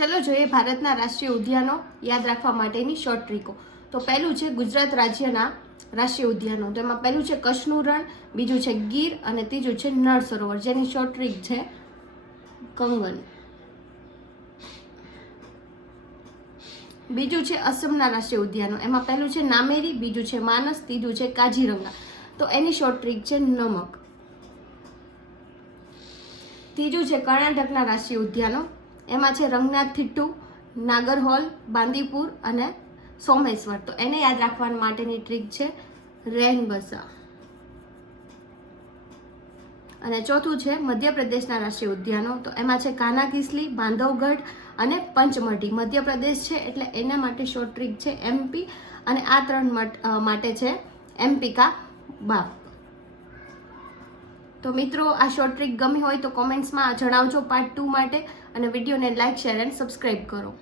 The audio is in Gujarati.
ચલો જોઈએ ભારતના રાષ્ટ્રીય ઉદ્યાનો યાદ રાખવા માટેની શોર્ટ ટ્રીકો. તો પહેલું છે ગુજરાત રાજ્યના રાષ્ટ્રીય ઉદ્યાનો. તો એમાં પહેલું છે કચ્છનું રણ, બીજું છે ગીર અને ત્રીજું છે નળ સરોવર, જેની શોર્ટ ટ્રીક છે કંગન. બીજું છે અસમના રાષ્ટ્રીય ઉદ્યાનો. એમાં પહેલું છે નામેરી, બીજું છે માનસ, ત્રીજું છે કાજીરંગા. તો એની શોર્ટ ટ્રીક છે નમક. ત્રીજું છે કર્ણાટકના રાષ્ટ્રીય ઉદ્યાનો. એમાં છે રંગનાથથિટ્ટુ, નાગરહોલ, બાંદીપુર અને સોમેશ્વર. તો એને યાદ રાખવા માટેની ટ્રીક છે રેનબસા. અને ચોથું છે મધ્યપ્રદેશના રાષ્ટ્રીય ઉદ્યાનો. તો એમાં છે કાનાકિસલી, બાંધવગઢ અને પંચમઢી. મધ્યપ્રદેશ છે એટલે એના માટે શોર્ટ ટ્રીક છે એમપી, અને આ ત્રણ માટે છે એમપી કા બાપ. તો મિત્રો, આ શોર્ટ ટ્રીક ગમી હોય તો કોમેન્ટ્સમાં જણાવજો પાર્ટ 2 માટે, અને વિડીયોને લાઇક, શેર એન્ડ સબસ્ક્રાઈબ કરો.